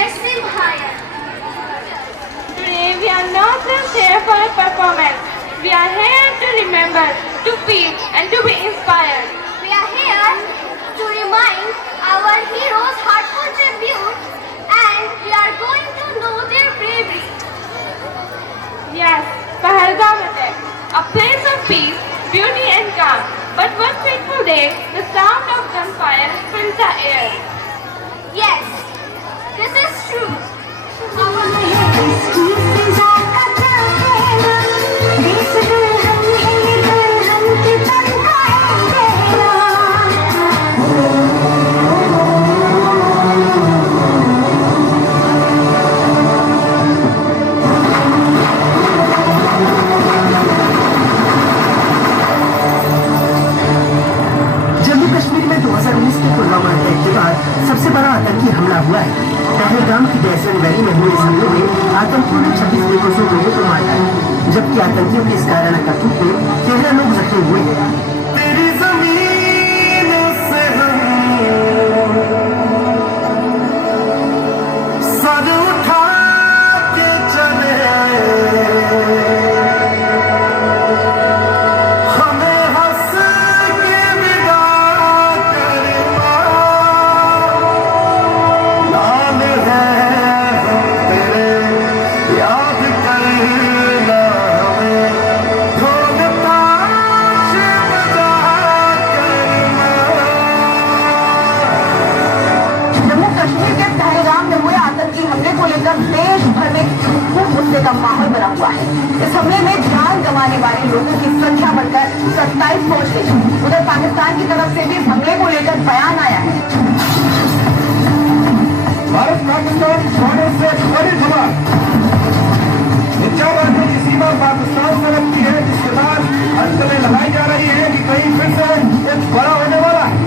Merci Mahaya. Today we are not just here for a performance. We are here to remember, to feel and to be inspired. We are here to remind our heroes' heartful tribute, and we are going to know their bravery. Yes, Pahalgam attack, a place of peace, beauty and calm. But one fateful day, the sound of gunfire filled the air. Yes, this is true. Jammu Kashmir में 2019 के Pulwama attack के बाद सबसे बड़ा आतंकी हमला हुआ है। पहलगाम की डेजर्ट वैली में हुए इस हमले में आतंकियों ने 26 बेकसूर लोगों को मार डाला, जबकि आतंकियों के इस कायराना करतूत में 13 लोग जख्मी हुए हैं। तेरी ज़मीन से हम सर उठा के चले, हमें हंस के विदा करना, लाल है तेरे याद करना, हमें ढोल ताश बजा करना। जम्मू कश्मीर के पहलगाम में हुए आतंकी हमले को लेकर देश भर में खूब गुस्से का माहौल बना हुआ है। इस हमले में जान गंवाने वाले लोगों की संख्या बढ़कर 27 पहुंच गई। उधर पाकिस्तान की तरफ से भी इस हमले को लेकर बयान आया है। भारत पाकिस्तान बॉर्डर से बड़ी धमाल निजामुद्दीन की सीमा पाकिस्तान से लगती है, जिसके बाद हलचलें लगाई जा रही है कि कहीं फिर से कुछ बड़ा होने वाला है।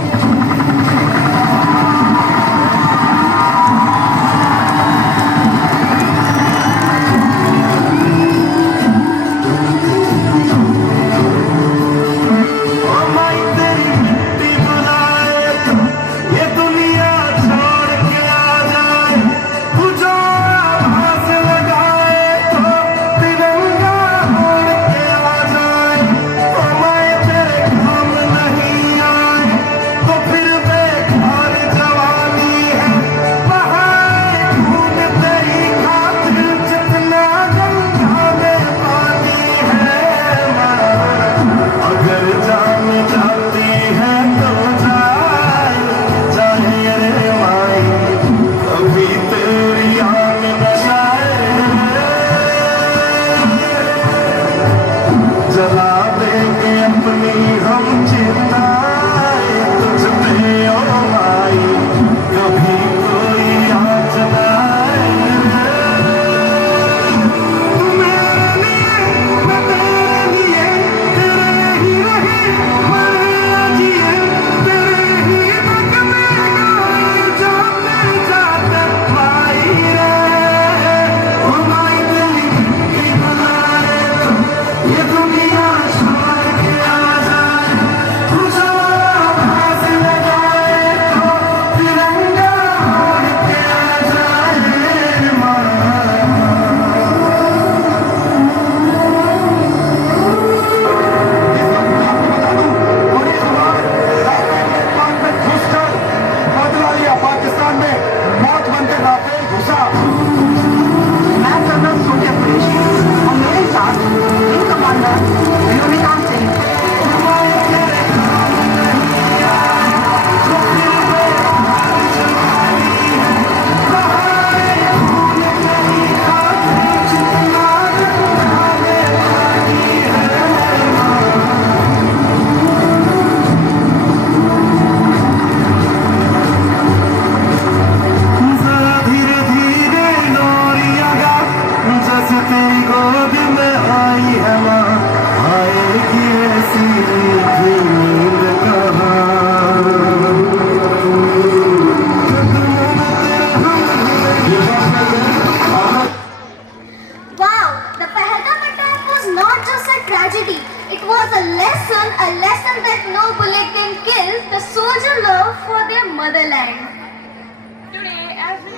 ओ माई तेरी मिट्टी बुलाए तो ये दुनिया छोड़ के आ जाए, तू जो आवाज लगाए तो तिरंगा ओढ़ के आ जाए। ओ माई तेरे काम नहीं आए तो फिर बेकार जवानी है, बहाए खून तेरी खातिर जितना गंगा में पानी है। अगर जान जाती है तो जाए जाए रे माई, कभी तेरी आन नशाए जला देंगे अपनी हम चिताए तुझ पे ओ माई, कभी कोई आँच न आए। तू मेरे लिए मैं तेरे लिए, तेरे ही रहे मरे जिए, तेरे ही तक में गाए जाते जाते माई रे। ओ माई तेरी मिट्टी बुलाए तो ये दुनिया छोड़ के आ जाए, तू जो आवाज लगाए तो तिरंगा ओढ़ के आ जाए। माँ और ये पाकिस्तान में घुसकर बदला लिया, पाकिस्तान में मौत बनकर राफेल घुसा। मैं कर्नल सूर्य कुरैशी और मेरे साथ विंग कमांडर यूनिकाम सिंह। जरा धीरे धीरे नौरिया गा, जैसे तेरी गोद में आई है माँ, आएगी ऐसी मीठी नींद कहाँ। Wow, the Pahalgam attack was not just a tragedy. It was a lesson that no bullet can kill the soldier love for their motherland. Today, as we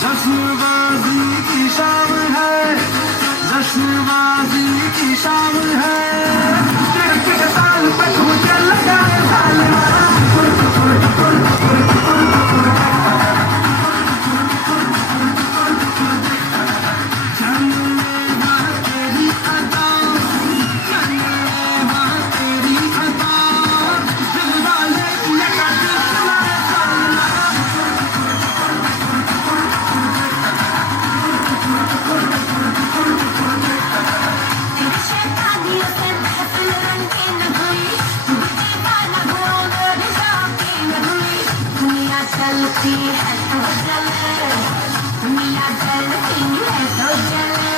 जश्नबाजी की शाम है, जश्नबाजी की शाम है, तिरके ताल पे मुझे लगा है ताल मारा। चलती है तो चले, दुनिया चलती है तो चले,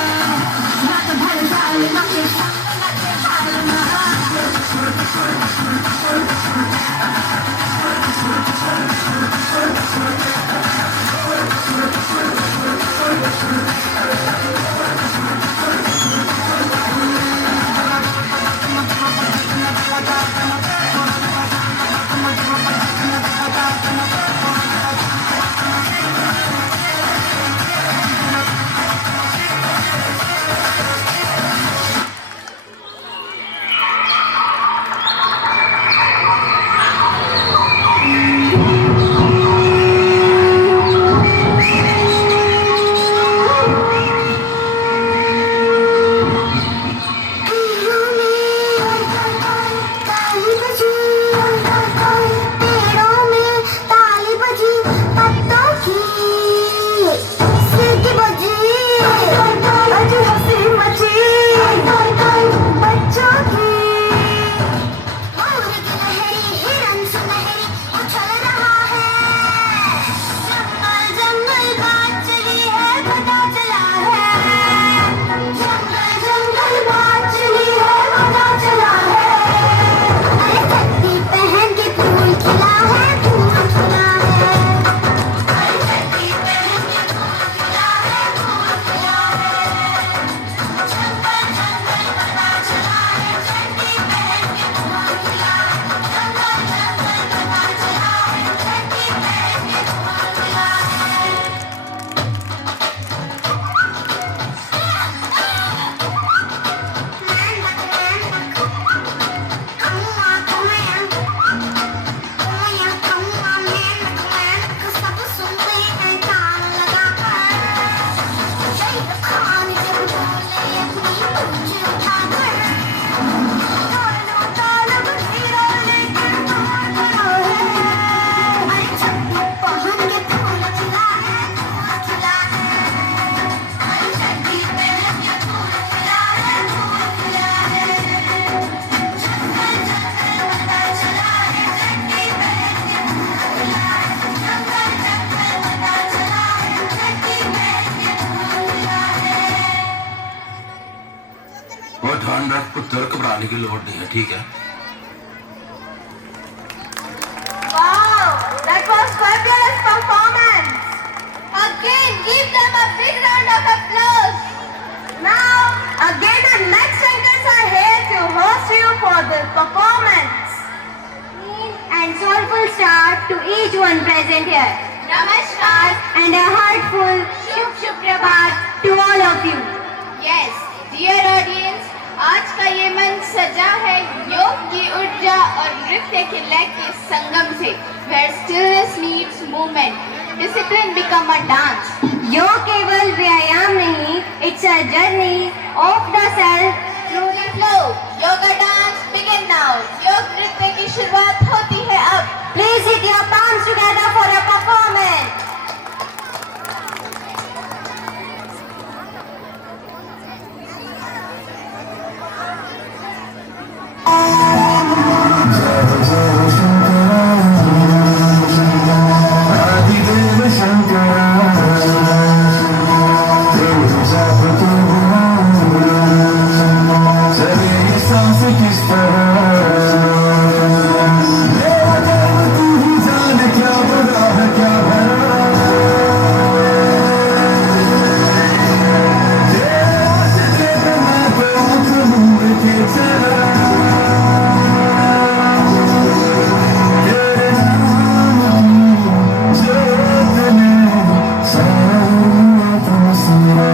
रात भर जाले मके साल महा। और ध्यान रख, पुत्र घबराने की लोड़ नहीं है, ठीक है? Wow, that was fabulous performance. Again, give them a big round of applause. Now, again the next anchors are here to host you for this performance. And soulful start to each one present here. Namaskar and a heartful Shubh Shubh Prabhat to all of you. Yes, dear audience, आज का ये मंच सजा है योग की ऊर्जा और नृत्य के लय के संगम से, where stillness meets movement, discipline become a dance. योग केवल व्यायाम नहीं, it's a journey of the self Through the flow, yoga dance begin now. योग नृत्य की शुरुआत होती है अब. Please hit your palms together for a performance. आदिदेव Shankara सांस किस तरह मेरा दर्द तू ही जाने क्या बुरा है क्या भरा तेरे वास्ते पे मैं तो आँख मूंद के चला तेरे नाम जो तूने सारा तुम सुना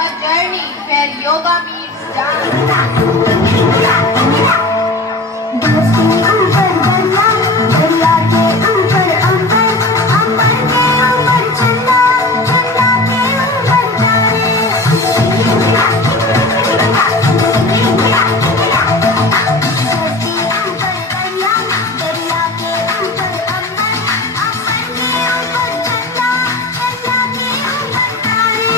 a journey where yoga meets dance. दोस्ती ऊपर दरिया, दरिया के ऊपर अंबर, अंबर के ऊपर चंदा, चंदा के ऊपर तारे। दोस्ती ऊपर दरिया, दरिया के ऊपर अंबर, अंबर के ऊपर चंदा, चंदा के ऊपर तारे।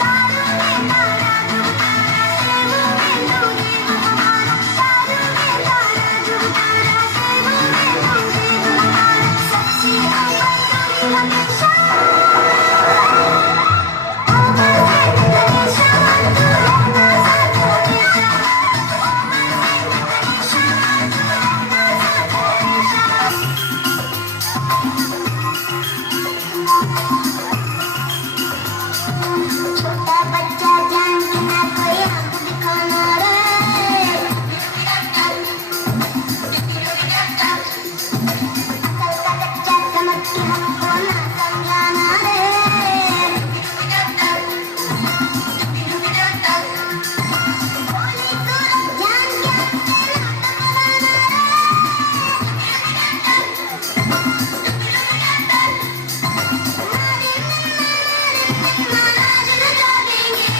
तारों में तारा झुमकारा, देवों में तू देव हमारा। तारों में तारा झुमकारा, देवों में तू देव हमारा। सबसे ऊपर तू ही हमेशा, अमर है हमेशा, तू रहना साथ हमेशा। अमर है हमेशा, तू रहना साथ हमेशा। छोटा बच्चा जान के ना कोई आंख दिखाना रे। अकल का कच्चा समझ के हमको ना समझाना रे। भोली सूरत जान के हमसे नाटक बनाना महाराज लगा देंगे।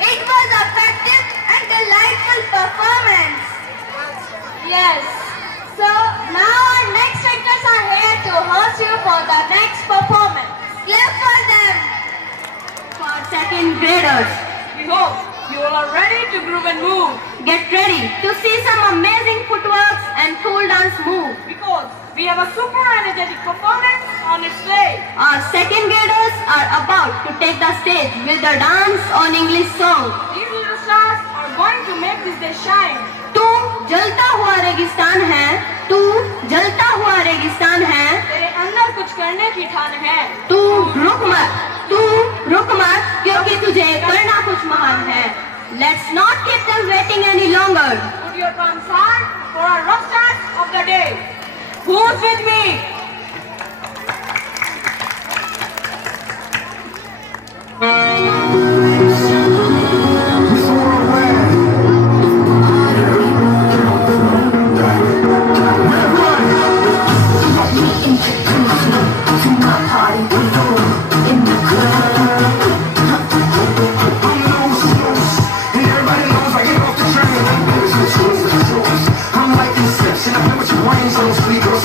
It was effective and delightful performance. Yes. So now our next speakers are here to host you for the next performance. Clap for them. For second graders, We hope you all are ready to groove and move get ready to see some amazing footworks and cool dance moves. because we have a super energetic performance on its way. Our second graders are about to take the stage with the dance on English song. These little stars are going to make this day shine. तू जलता हुआ रेगिस्तान है, तू जलता हुआ रेगिस्तान है, तेरे अंदर कुछ करने की ठान है। तू रुक मत क्योंकि तुझे करना कुछ महान है. Let's not keep them waiting any longer. Put your palms hard for our rock stars of the day. Who's with me? I'm like Inception, I play with your brains on sleep, girls,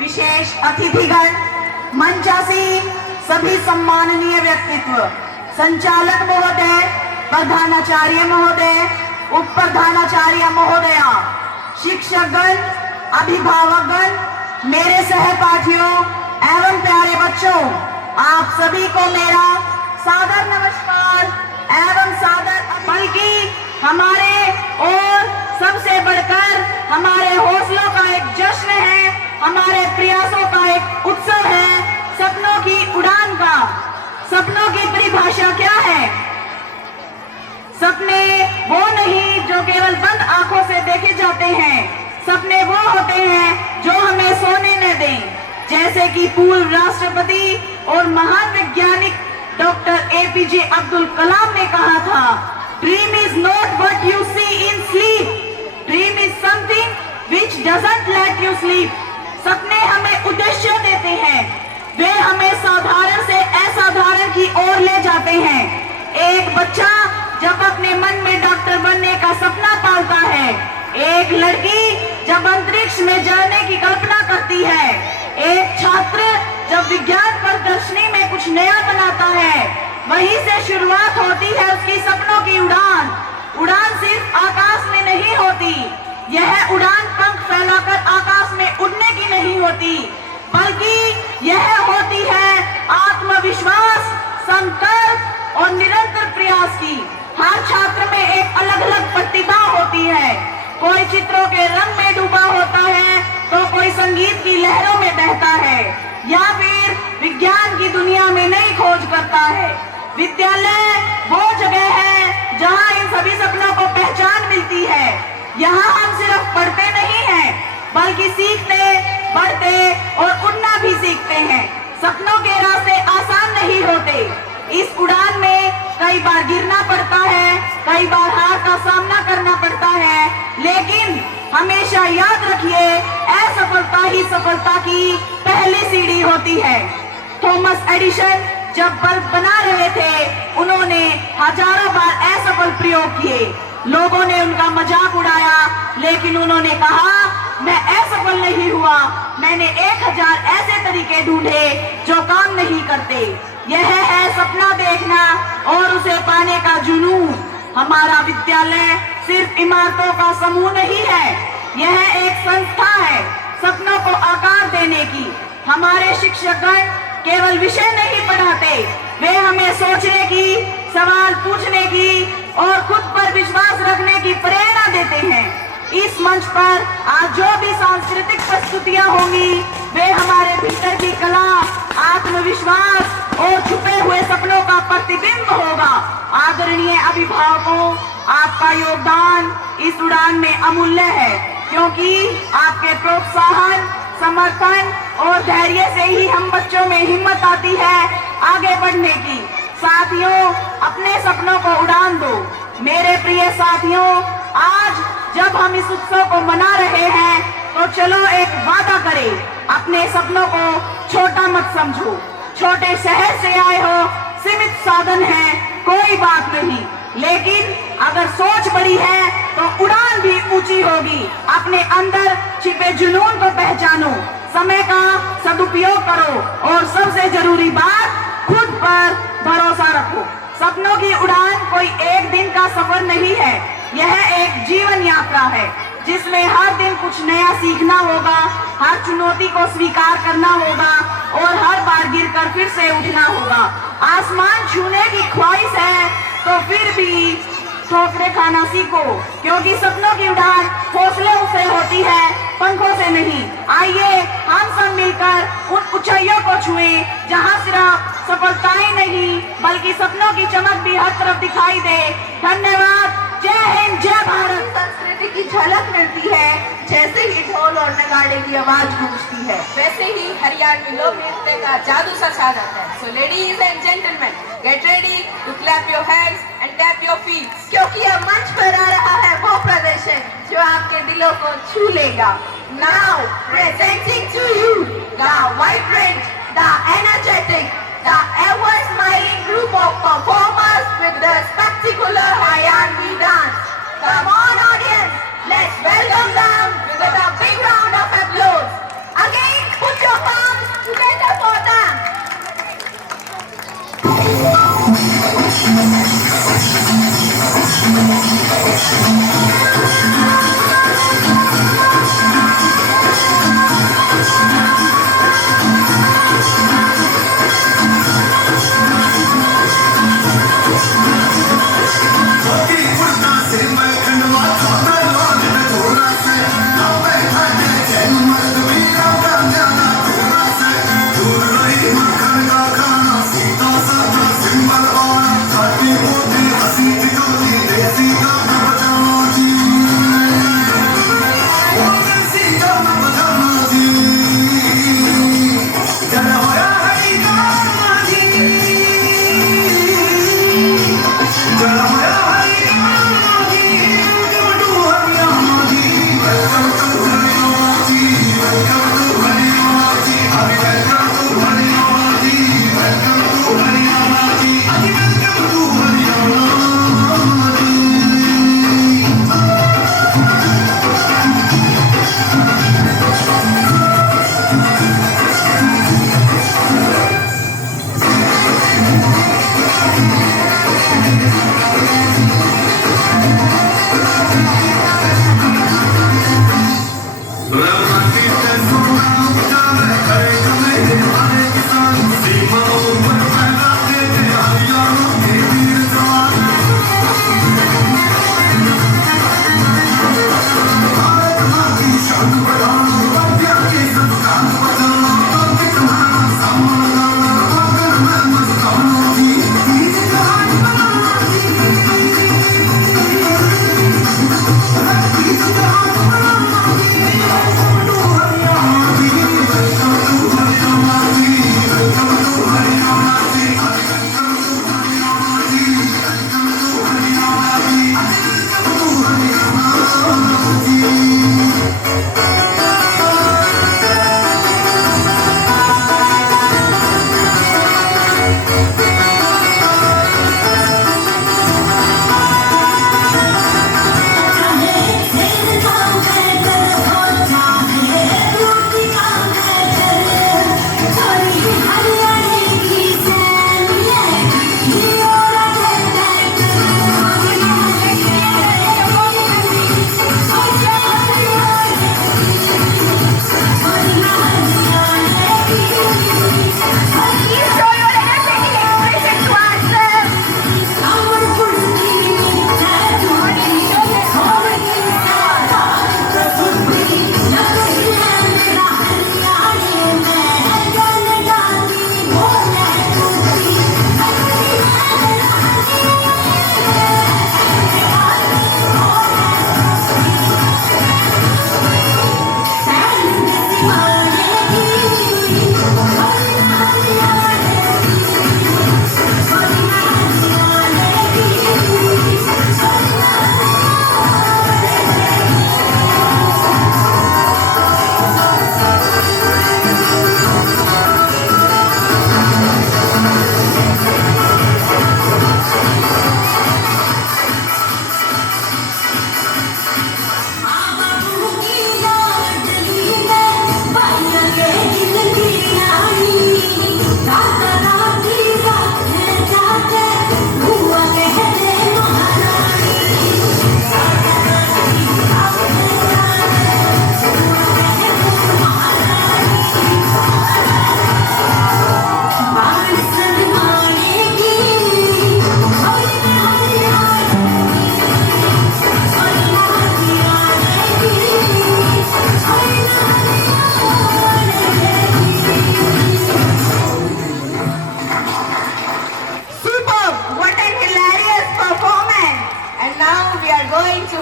विशेष अतिथिगण, मंचासीन सभी सम्माननीय व्यक्तित्व, संचालक महोदय, प्रधानाचार्य महोदय, उप प्रधानाचार्य महोदया, शिक्षकगण, अभिभावकगण, मेरे सहपाठियों एवं प्यारे बच्चों, आप सभी को मेरा सादर नमस्कार एवं सादर बल्कि हमारे और सबसे बढ़कर हमारे हौसलों का एक जश्न है, हमारे प्रयासों का एक उत्सव है, सपनों की उड़ान का। सपनों की परिभाषा क्या है? सपने वो नहीं जो केवल बंद आंखों से देखे जाते हैं, सपने वो होते हैं जो हमें सोने न दें। जैसे कि पूर्व राष्ट्रपति और महान वैज्ञानिक डॉक्टर एपीजे अब्दुल कलाम ने कहा था, dream is not what you see in sleep, dream is something which doesn't let you sleep. सपने हमें उद्देश्य देते हैं, वे हमें साधारण से असाधारण की ओर ले जाते हैं। एक बच्चा जब अपने मन में डॉक्टर बनने का सपना पालता है, एक लड़की जब अंतरिक्ष में जाने की कल्पना करती है, एक छात्र जब विज्ञान प्रदर्शनी में कुछ नया बनाता है, वहीं से शुरुआत होती है उसकी सपनों की उड़ान। उड़ान सिर्फ आकाश में नहीं होती, यह उड़ान पंख फैलाकर आकाश में उड़ने की नहीं होती, बल्कि यह होती है आत्मविश्वास, संकल्प और निरंतर प्रयास की। हर छात्र में एक अलग अलग प्रतिभा होती है, कोई चित्रों के रंग में डूबा होता है तो कोई संगीत की लहरों में बहता है या फिर विज्ञान की दुनिया में नई खोज करता है। विद्यालय वो जगह है जहां इन सभी सपनों को पहचान मिलती है। यहाँ हम सिर्फ पढ़ते नहीं हैं, बल्कि सीखते, बढ़ते और उड़ना भी सीखते हैं। सपनों के रास्ते आसान नहीं होते, इस उड़ान में कई बार गिरना पड़ता है, कई बार हार का सामना करना पड़ता है, लेकिन हमेशा याद रखिए, असफलता ही सफलता की पहली सीढ़ी होती है। थॉमस एडिसन जब बल्ब बना रहे थे, उन्होंने हजारों बार असफल प्रयोग किए, लोगों ने उनका मजाक उड़ाया, लेकिन उन्होंने कहा, मैं असफल नहीं हुआ, मैंने 1000 ऐसे तरीके ढूंढे जो काम नहीं करते। यह है सपना देखना और उसे पाने का जुनून। हमारा विद्यालय सिर्फ इमारतों का समूह नहीं है, यह एक संस्था है सपनों को आकार देने की। हमारे शिक्षकगण केवल विषय नहीं पढ़ाते, वे हमें सोचने की, सवाल पूछने की और खुद पर विश्वास रखने की प्रेरणा देते हैं। इस मंच पर आज जो भी सांस्कृतिक प्रस्तुतियां होंगी, वे हमारे भीतर की कला, आत्मविश्वास और छुपे हुए सपनों का प्रतिबिंब होगा। आदरणीय अभिभावकों, आपका योगदान इस उड़ान में अमूल्य है, क्योंकि आपके प्रोत्साहन, समर्थन और धैर्य से ही हम बच्चों में हिम्मत आती है आगे बढ़ने की। साथियों, अपने सपनों को उड़ान दो। मेरे प्रिय साथियों, आज जब हम इस उत्सव को मना रहे हैं, तो चलो एक वादा करें, अपने सपनों को छोटा मत समझो। छोटे शहर से आए हो, सीमित साधन है, कोई बात नहीं, लेकिन अगर सोच बड़ी है तो उड़ान भी ऊंची होगी। अपने अंदर छिपे जुनून को पहचानो, समय का सदुपयोग करो और सबसे जरूरी बात, खुद पर भरोसा रखो। सपनों की उड़ान कोई एक दिन का सफर नहीं है, यह एक जीवन यात्रा है, जिसमें हर दिन कुछ नया सीखना होगा, हर चुनौती को स्वीकार करना होगा और हर बार गिरकर फिर से उठना होगा। आसमान छूने की ख्वाहिश है तो फिर भी ठोकरें खाना सीखो, क्योंकि सपनों की उड़ान हौसलों से होती है, पंखों से नहीं। आइए हम सब मिलकर उन ऊंचाइयों को छुएं, जहां सिर्फ सफलताएं नहीं, बल्कि सपनों की चमक भी हर तरफ दिखाई दे। धन्यवाद। जय हिंद, जय भारत। संस्कृति की झलक मिलती है, जैसे ही ढोल और नगाड़े की आवाज गूंजती है, वैसे ही हरियाणवी लोक नृत्य का जादू सा छा जाता है। So ladies and gentleman, get ready to clap your hands and tap your feet, क्योंकि अब मंच पर आ रहा है वो प्रदर्शन जो आपके दिलों को छू लेगा। Now presenting to you the vibrant, the energetic, the ever-smiling group of performers with the spectacular Haryanvi dance. Come on audience, let's welcome them with a big round of applause. Again, put करेगा मेरे हमारे किसान सीमाओं पर पैदा देते हरियाणों के वीर जवान भारत माँ की शान बढ़ाओ विद्या के संस्कार बचाओ कितना सम्मान अगर मैं मस्ताना जी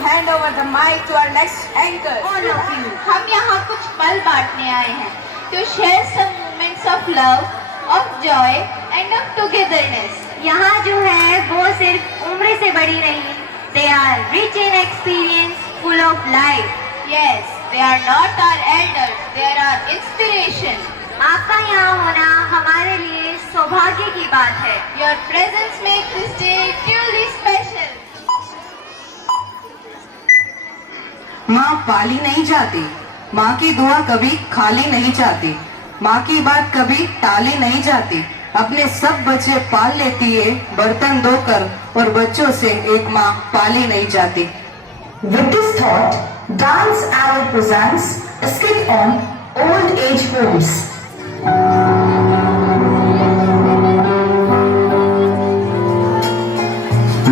hand over the mic to our next anchor. All of you, हम यहाँ कुछ पल बांटने आए हैं to share some moments of love, of joy and of togetherness. यहाँ जो है वो सिर्फ उम्र से बड़ी नहीं, they are rich in experience, full of life. Yes, they are not our elders, they are our inspiration. आपका यहाँ होना हमारे लिए सौभाग्य की बात है. Your presence makes this day truly special. माँ पाली नहीं जाती, माँ की दुआ कभी खाली नहीं जाती, माँ की बात कभी टाली नहीं जाती, अपने सब बच्चे पाल लेती है बर्तन धोकर और बच्चों से एक माँ पाली नहीं जाती. With this thought, Dance Hour presents a skit on old age homes.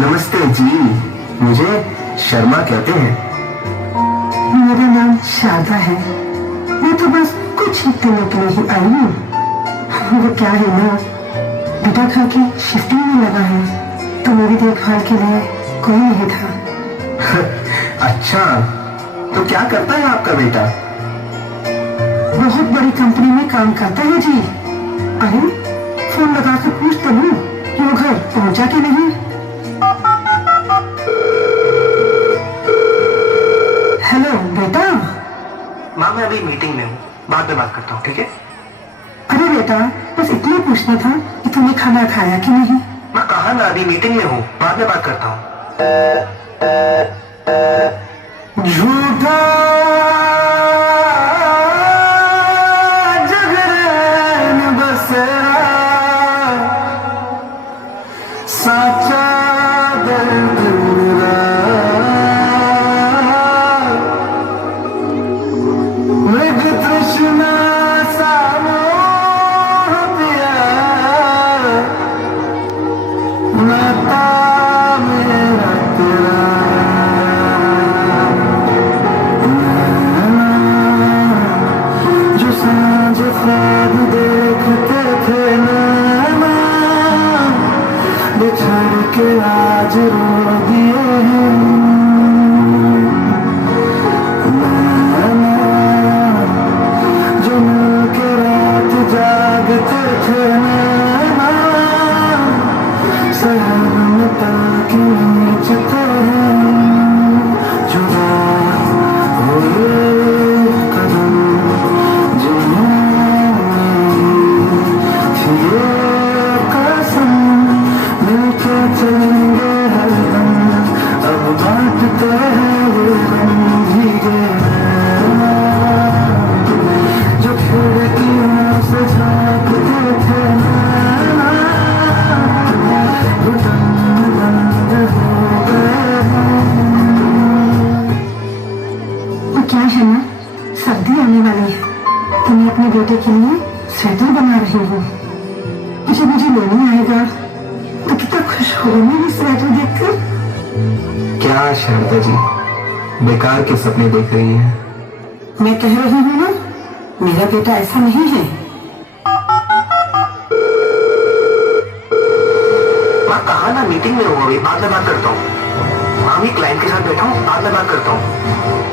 नमस्ते जी, मुझे शर्मा कहते हैं. मेरा नाम शारदा है. मैं तो बस कुछ ही दिनों के लिए ही आई हूँ. वो क्या है ना, बेटा खा के शिफ्टिंग में लगा है, तो मेरी देखभाल के लिए कोई नहीं था. अच्छा, तो क्या करता है आपका बेटा? बहुत बड़ी कंपनी में काम करता है जी. अरे फोन लगा कर पूछ तो लूं कि वो घर पहुंचा कि नहीं. हेलो बेटा. माँ मैं अभी मीटिंग में हूँ, बाद में बात करता हूँ, ठीक है? अरे बेटा, बस इतना पूछना था कि तुमने खाना खाया कि नहीं. माँ कहा ना, अभी मीटिंग में हूँ, बाद में बात करता हूँ. झूठा जगरैन बसेरा, साचा दर्द मेरा, मृग तृष्णा साम बेटे के लिए स्वेटर बना रही हूँ। जब मुझे लेने आएगा तो कितना खुश होगा मेरी स्वेटर देखकर। क्या शारदा जी, बेकार के सपने देख रही हैं? मैं कह रही हूँ ना, मेरा बेटा ऐसा नहीं है। माँ कहा ना मीटिंग में हूँ, अभी बाद में बात करता हूँ। माँ भी क्लाइंट के साथ बैठा हूँ, बाद में बात करता हूँ।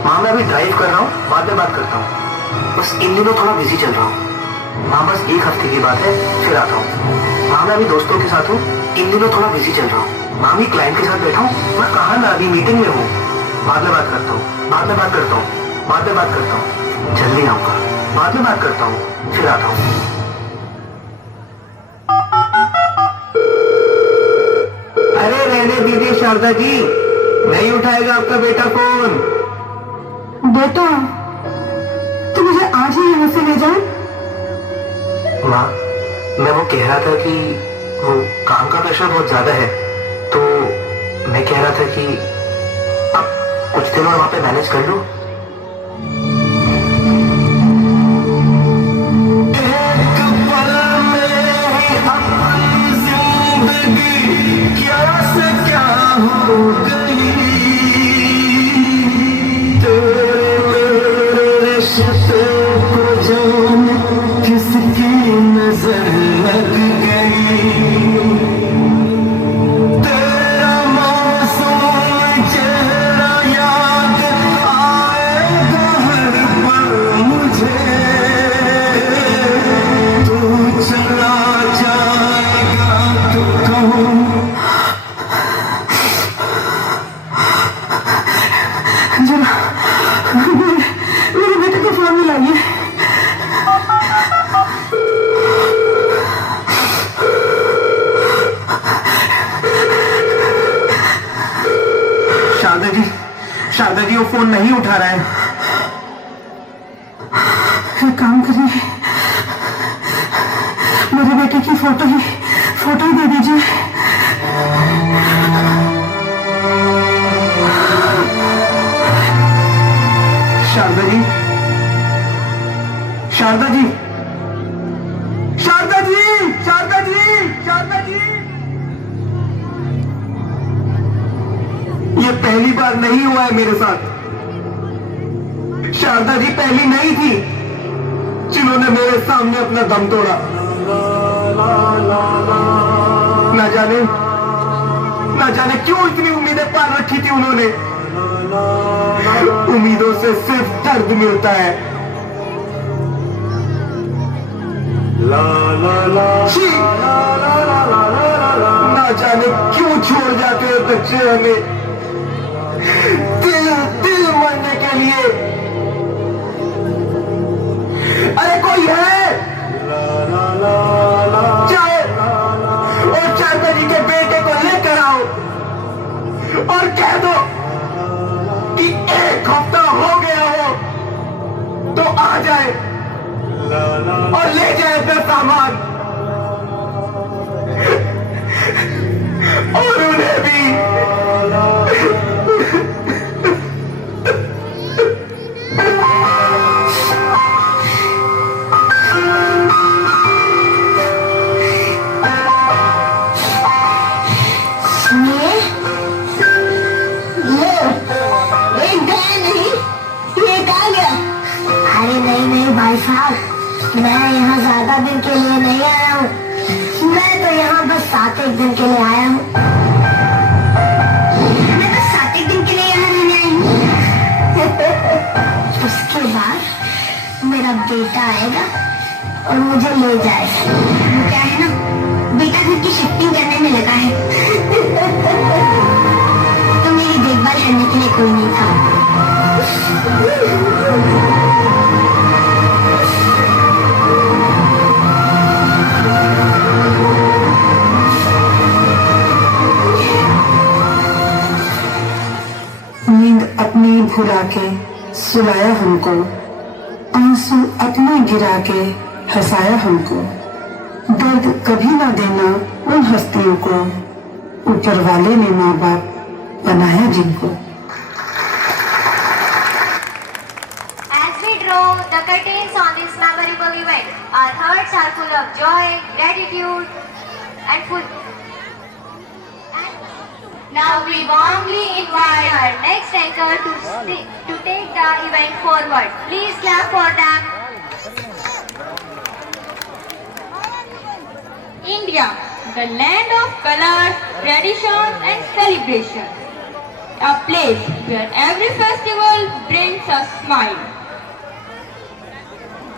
माँ मैं अभी ड्राइव कर रहा हूँ, बाद में बात करता हूँ। बस इन दिनों थोड़ा बिजी चल रहा हूँ। माँ बस 1 हफ्ते की बात है, फिर आता हूँ। माँ मैं अभी दोस्तों के साथ हूँ, इन दिनों थोड़ा बिजी चल रहा हूँ। माँ भी क्लाइंट के साथ बैठा हूँ। मैं कहा ना अभी मीटिंग में हूँ, बाद में बात करता हूँ, बाद में बात करता हूँ, बाद में बात करता हूँ। जल्दी आऊंगा, बाद में बात करता हूँ, फिर आता हूँ। अरे रहने दीजिए शारदा जी, नहीं उठाएगा आपका बेटा फोन। बेटा, तू मुझे आज ही यहाँ से ले जाए। माँ मैं वो कह रहा था कि वो काम का प्रेशर बहुत ज्यादा है, तो मैं कह रहा था कि अब कुछ दिन और वहां पे मैनेज कर लो। किसकी नजर लग गई, तेरा मासूम चेहरा याद आएगा हर पल मुझे। तू चला जाएगा तो कहूँ जरा मेरे बेटे को फोन मिलाइए। शारदा जी वो फोन नहीं उठा रहा है। एक काम करिए, मेरे बेटे की फोटो ही दे दीजिए। शारदा जी, शारदा जी, शारदा जी, शारदा जी, शारदा जी। ये पहली बार नहीं हुआ है मेरे साथ। शारदा जी पहली नहीं थी जिन्होंने मेरे सामने अपना दम तोड़ा। ना जाने क्यों इतनी उम्मीदें पार रखी थी उन्होंने। उम्मीदों से सिर्फ दर्द मिलता है। छी! ना जाने क्यों छोड़ जाते हैं बच्चे हमें दिल मरने के लिए। अरे कोई है जाओ और शारदा जी के बेटे को लेकर आओ और कह दो कि 1 हफ्ता हो गया हो तो आ जाए और ले जाए अपना सामान और उन्हें भी। भाई साहब, मैं यहाँ ज्यादा दिन के लिए नहीं आया हूँ। मैं तो यहाँ बस 7-1 दिन के लिए आया हूँ। मैं बस 7-1 दिन के लिए यहाँ रहने आई हूँ। उसके बाद मेरा बेटा आएगा और मुझे ले जाएगा। वो क्या है ना, बेटा घर की शिफ्टिंग करने में लगा है। तो मेरी देखभाल करने के लिए कोई नहीं था। नींद अपनी भुला के सुलाया हमको, आंसू अपने गिरा के हंसाया हमको। दर्द कभी ना देना उन हस्तियों को, ऊपर वाले ने माँ बाप बनाया जिनको। As we draw the entertains on this memorable event. Our hearts are full of joy, gratitude, and full. Now we warmly invite our next anchor to take the event forward. Please clap for them. India, the land of colors, traditions and celebration. A place where every festival brings a smile.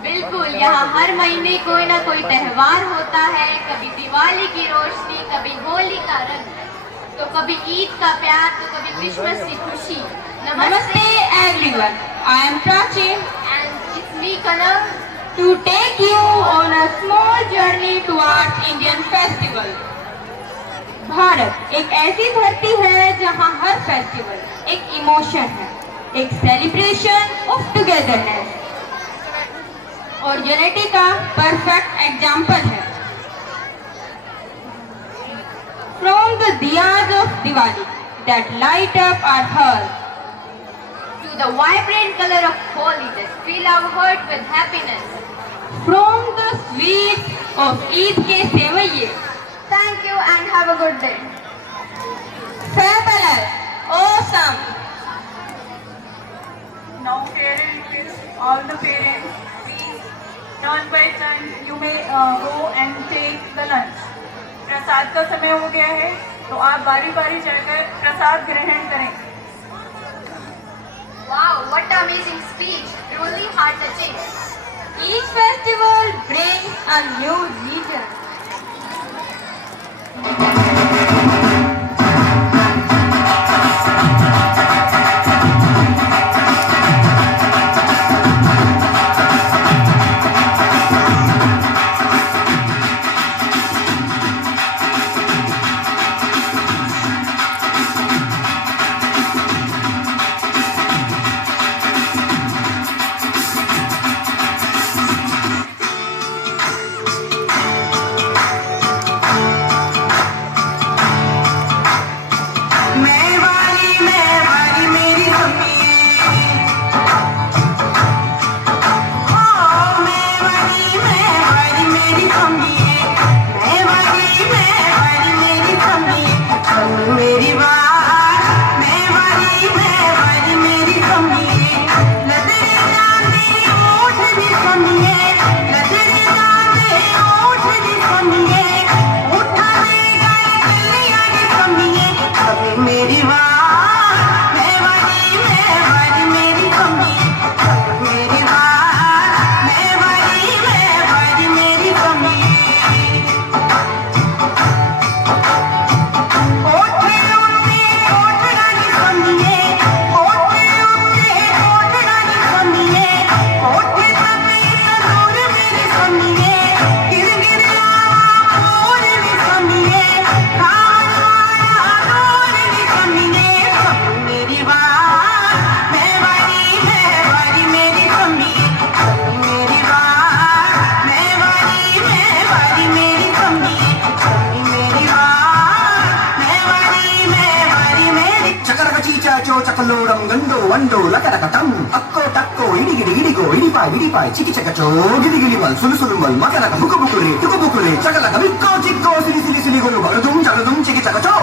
बिल्कुल, यहाँ हर महीने कोई ना कोई त्योहार होता है. कभी दिवाली की रोशनी, कभी होली का रंग, तो कभी ईद का प्यार, तो कभी क्रिसमस की खुशी. Namaste everyone. I am Prachi And it's me, Kanar. to take you on a small journey towards Indian festival. Bharat एक ऐसी धरती है जहाँ हर फेस्टिवल एक इमोशन है, एक सेलिब्रेशन ऑफ टुगेदरनेस और यूनिटी का परफेक्ट एग्जाम्पल है. From the diyas of Diwali that light up our heart, To the vibrant color of Holi that fill our heart with happiness. from the sweets of Eid ke sevaiye, Thank you and have a good day. fabulous, awesome. Now parents, please, all the parents, please, turn by turn, you may go and take the lunch. प्रसाद का समय हो गया है, तो आप बारी बारी जाकर प्रसाद ग्रहण करें. Wow, what an amazing speech. Truly heart-touching. Each festival brings a new region. చకలోడం గండో వండో లకరకటం అక్కో టక్కో ఇడిగిడి ఇడిగో ఇడిపాయ్ విడిపాయ్ చికిచకచో గిడిగిడివల్ సులుసులుమల్ మకరక బుకుబుకురే తుకుబుకురే చకలక బిక్కో చిక్కో సిలి సిలి సిలిగొలు బరుదుం చలుదుం చికిచకచో.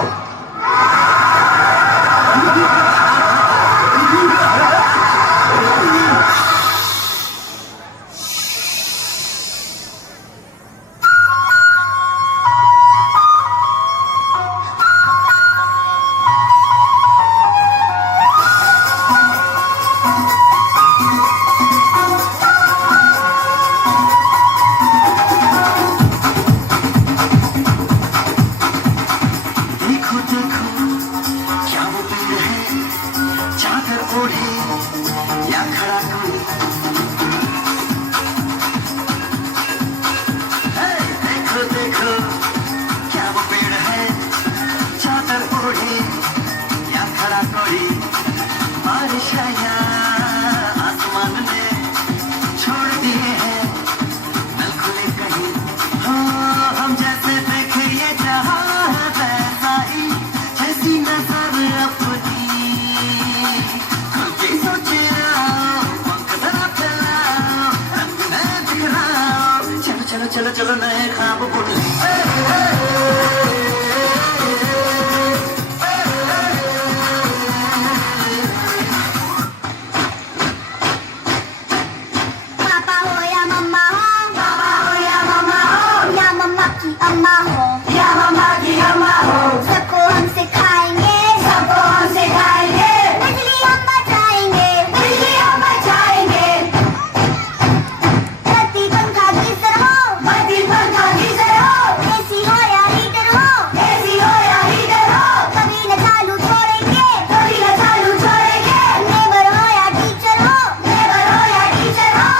चलो नए खाब बुन पापा हो या मम्मा हो, पापा हो या मम्मा हो, या मम्मा की अम्मा हो, या मम्मा की अम्मा हो, सबको हम सिखाएंगे, सबको हम सिखाएंगे, बिजली हम बचाएंगे, बिजली हम बचाएंगे। बत्ती पंखा गीजर हो, बत्ती पंखा गीजर हो, एसी हो या हीटर हो, एसी हो या हीटर हो, कभी न चालू छोड़ेंगे, कभी न चालू छोड़ेंगे। नेबर हो या टीचर हो, नेबर हो या टीचर हो,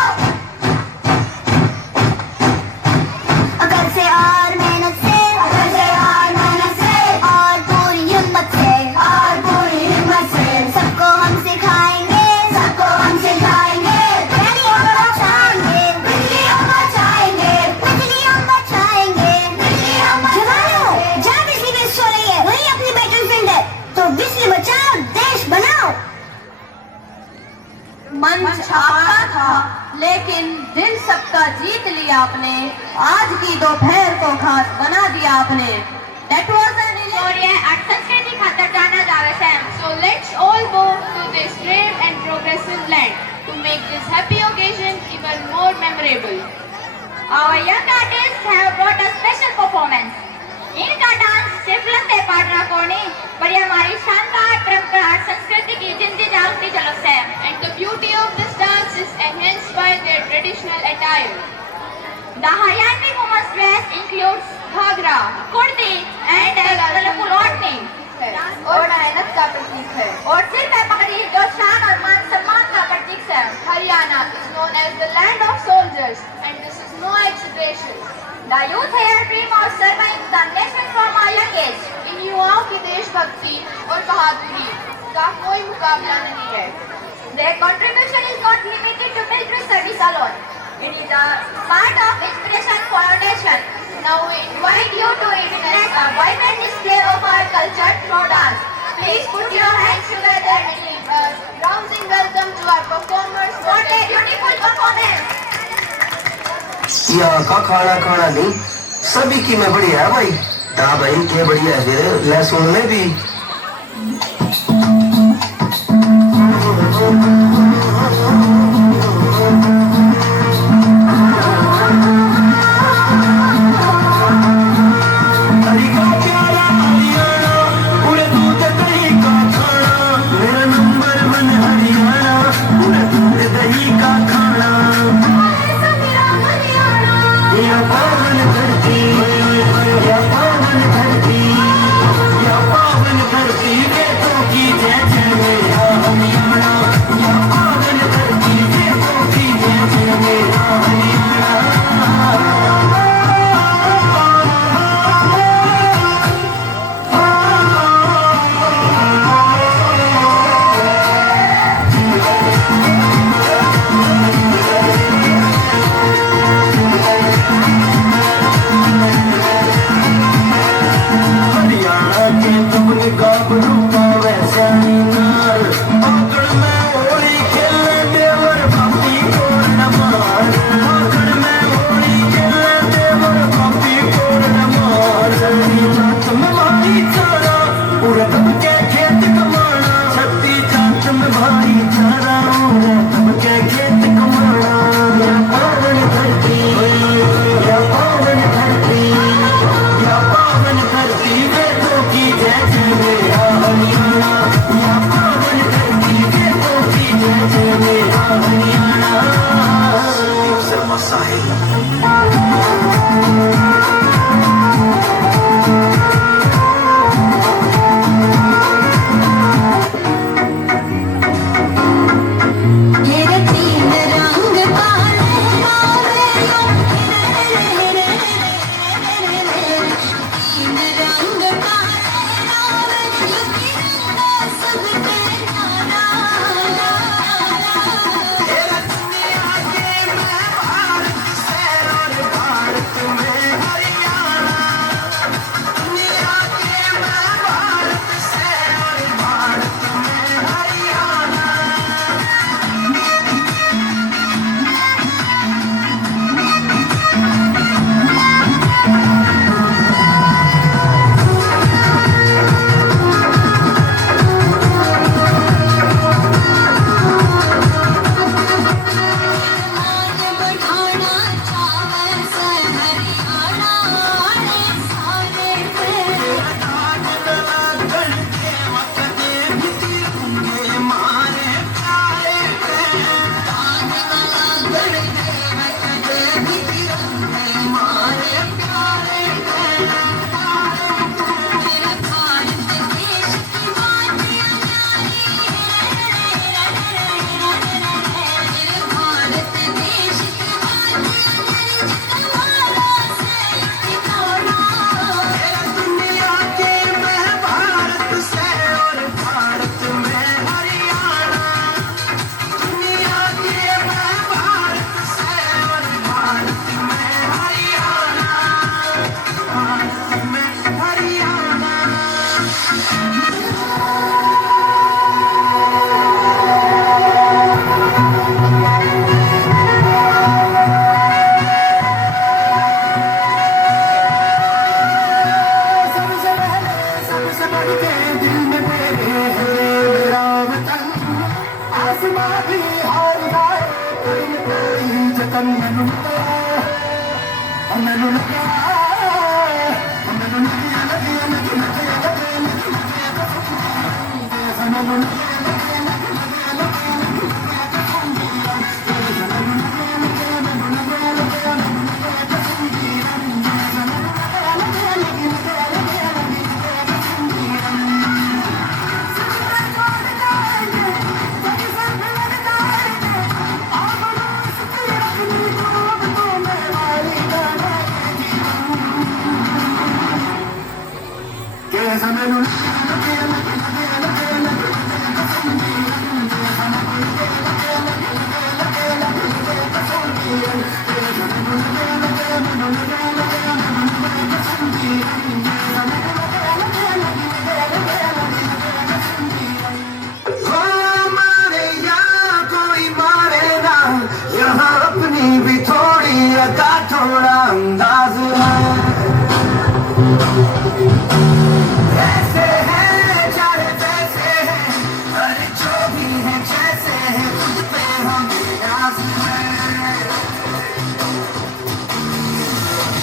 अगर से और मेहनत से, अगर से और मेहनत से, और पूरी हिम्मत से, और पूरी हिम्मत से, सबको हम सिखाएंगे, सबको हम सिखाएंगे, बिजली हम बचाएंगे, बिजली हम बचाएंगे, बिजली हम बचाएंगे, बिजली हम बचाएंगे। जहाँ बिजली वेस्ट हो रही है वहीं अपनी बैटलफील्ड है, तो बिजली बचाओ देश बनाओ। मंच आपका था, लेकिन दिल सबका जीत लिया आपने, आज की दोपहर को खास बना दिया आपने। That was an Gloria at संस्कृति खातर जाना जावे है. So let's all go to this brave and progressive land to make this happy occasion even more memorable. Our young artists have brought a special performance. इनका dance सिर्फ लंबे पाटरा को नहीं, पर ये हमारी शानदार परंपरा और संस्कृति की जिंदी जागती झलक है. And the beauty of this dance is enhanced by their traditional attire. The Haryanvi women's dress includes Ghaghara, kurti and a colorful oढ़नी और मेहनत का प्रतीक है, और सिर पे पगड़ी जो शान और मान सम्मान का प्रतीक है. Haryana is known as the land of soldiers and this is no exaggeration. The youth here dream of serving the nation from a young age. इन युवाओं की देशभक्ति और बहादुरी का कोई मुकाबला नहीं है. Their contribution is not limited to military service alone. It is a part of inspiration for our nation. Now we invite you to witness a vibrant display of our culture through dance. Please put your hands together and give a rousing welcome to our performers. What a beautiful performance! यहाँ का खाना खाना नहीं, सभी की मैं बढ़िया है भाई। हाँ भाई के बढ़िया है फिर ले सुन ले भी। पावन धरती, या पावन भी हार जाए कोई न कोई जतन मैनू मैनू लगा मैनू लगी थोड़ा अंदाज ऐसे है चाहे जैसे है अरे जो भी है जैसे है खुद पे हम नाज है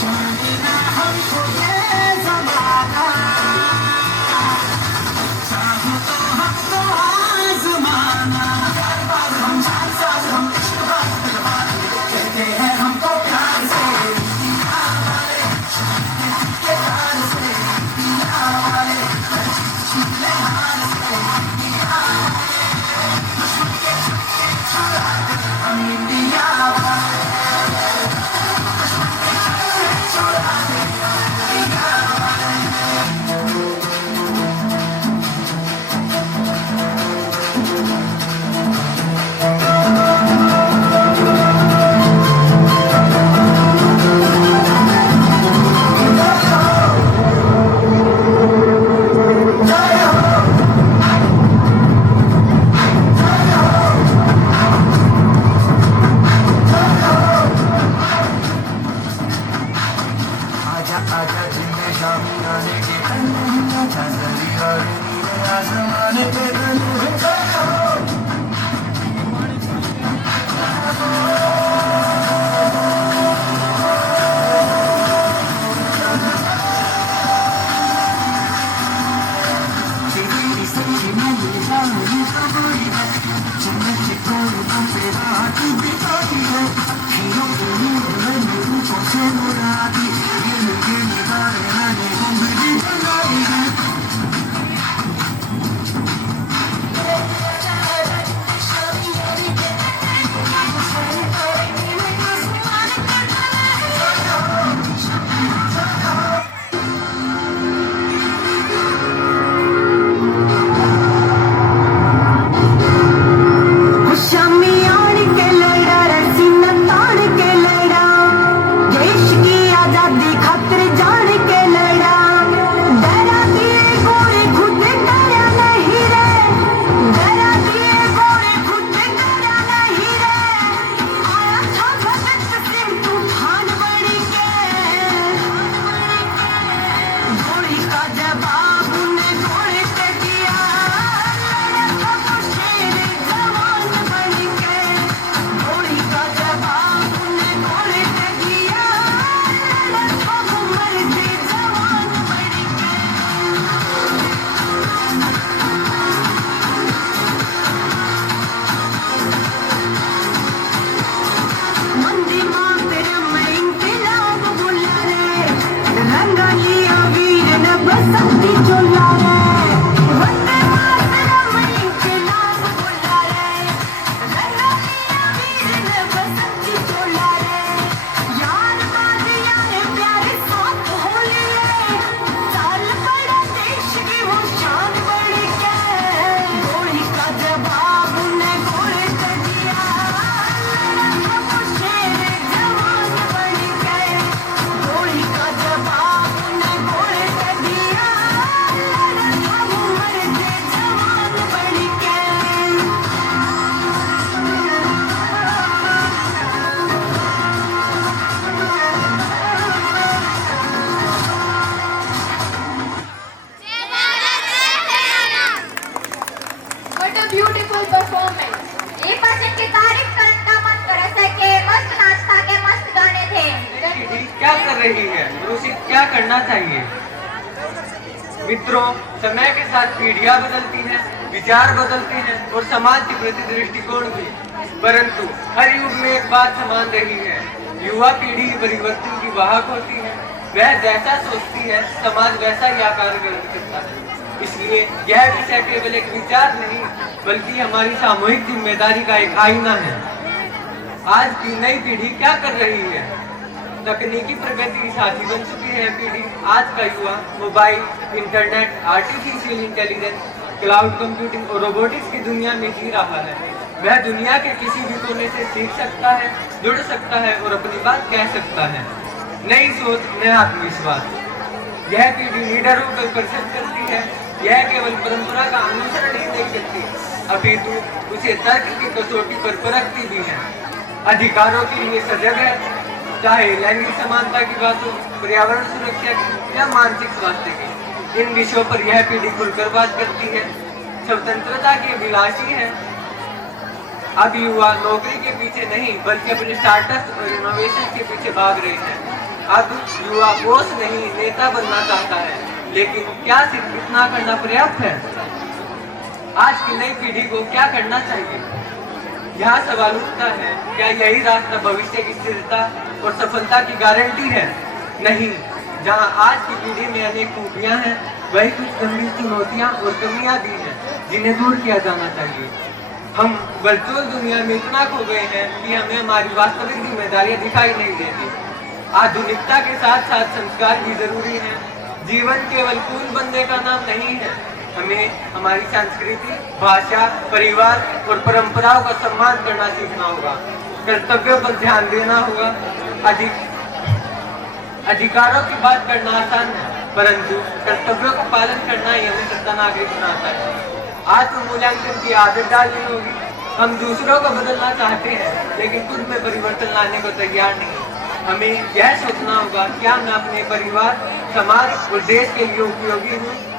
जाने हमको ये ज़माना चाहो तो हमको आज़माना हम साथ हम कहते हैं हमको प्यार से आजा जिंदे शामी आने के आसमाने पे What a beautiful performance. ये बस इनकी तारीफ करने का मन करे थे कि मस्त नाचता के मस्त गाने थे। पीढ़ी क्या कर रही है और उसे क्या करना चाहिए? मित्रों, समय के साथ पीढ़ियां बदलती हैं, विचार बदलते हैं और समाज के प्रति दृष्टिकोण भी, परंतु हर युग में एक बात समान रही है, युवा पीढ़ी परिवर्तन की वाहक होती है। वह जैसा सोचती है समाज वैसा ही आकार ग्रहण करता है। इसलिए यह विषय केवल एक विचार नहीं बल्कि हमारी सामूहिक जिम्मेदारी का एक आईना है। आज की नई पीढ़ी क्या कर रही है? तकनीकी प्रगति की साथी बन चुकी है पीढ़ी। आज का युवा mobile, internet, artificial intelligence, cloud computing और रोबोटिक्स की दुनिया में जी रहा है। वह दुनिया के किसी भी कोने से सीख सकता है, जुड़ सकता है और अपनी बात कह सकता है। नई सोच, नया आत्मविश्वास। यह पीढ़ी लीडर होकर परिश्रम करती है। यह केवल परंपरा का अनुसरण ही नहीं करती, अपितु उसे तर्क की कसौटी पर परखती भी है। अधिकारों के लिए सजग है, चाहे लैंगिक समानता की बात हो, पर्यावरण सुरक्षा की या मानसिक स्वास्थ्य की। इन विषयों पर यह पीढ़ी खुलकर बात करती है। स्वतंत्रता की अभिलाषी है। अब युवा नौकरी के पीछे नहीं बल्कि अपने स्टार्टअप और इनोवेशन के पीछे भाग रहे हैं। अब युवा बॉस नहीं नेता बनना चाहता है, लेकिन क्या सिर्फ इतना करना पर्याप्त है? आज की नई पीढ़ी को क्या करना चाहिए? यहाँ सवाल उठता है, क्या यही रास्ता भविष्य की स्थिरता और सफलता की गारंटी है? नहीं। जहाँ आज की पीढ़ी में अनेक खूबियाँ हैं, वही कुछ गंभीर चुनौतियाँ और कमियाँ भी हैं जिन्हें दूर किया जाना चाहिए। हम वर्चुअल दुनिया में इतना खो गए हैं कि हमें हमारी वास्तविक जिम्मेदारियां दिखाई नहीं देती। आधुनिकता के साथ साथ संस्कार भी जरूरी है। जीवन केवल कूल बनने का नाम नहीं है। हमें हमारी संस्कृति, भाषा, परिवार और परंपराओं का सम्मान करना सीखना होगा। कर्तव्यों पर ध्यान देना होगा। अधिकारों की बात करना आसान है, परंतु कर्तव्यों का पालन करना ही हमें सच्चा नागरिक बनाता है। आत्म-मूल्यांकन की आदत डालनी होगी। हम दूसरों को बदलना चाहते हैं, लेकिन खुद में परिवर्तन लाने को तैयार नहीं। हमें यह सोचना होगा, क्या मैं अपने परिवार, समाज और देश के लिए उपयोगी हूँ?